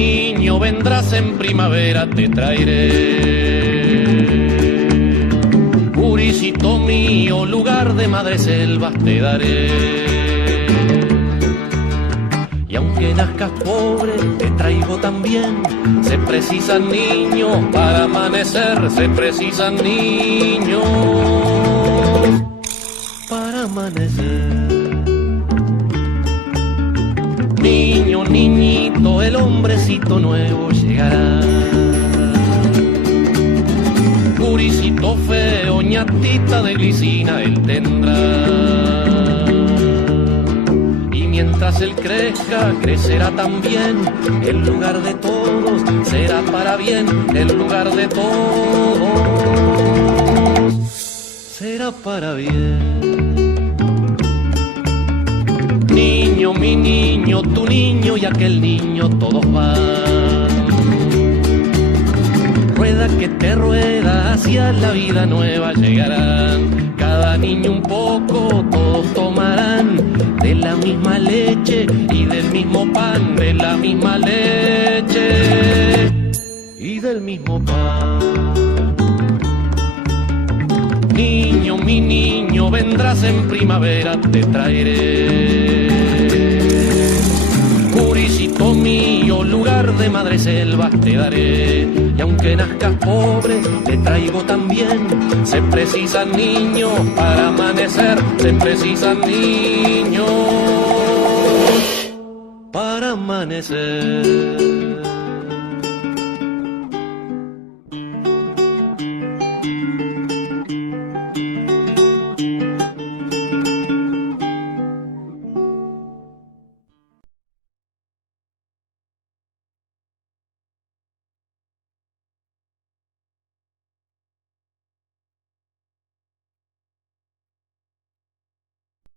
niño, vendrás en primavera, te traeré. Guricito mío, lugar de madreselvas te daré. Y aunque nazcas pobre, te traigo también. Se precisan niños para amanecer, se precisan niños para amanecer. Niño, niñito, el hombrecito nuevo llegará. Guricito feo, ñatita de glicina él tendrá. Y mientras él crezca, crecerá también. El lugar de todos será para bien. El lugar de todos será para bien. Niño, mi niño, tu niño y aquel niño, todos van. Rueda que te rueda, hacia la vida nueva llegarán. Cada niño un poco, todos tomarán de la misma leche y del mismo pan, de la misma leche y del mismo pan. Niño, mi niño, vendrás en primavera, te traeré. Guricito mío, lugar de madreselvas te daré. Y aunque nazcas pobre, te traigo también. Se precisan niños para amanecer, se precisan niños para amanecer.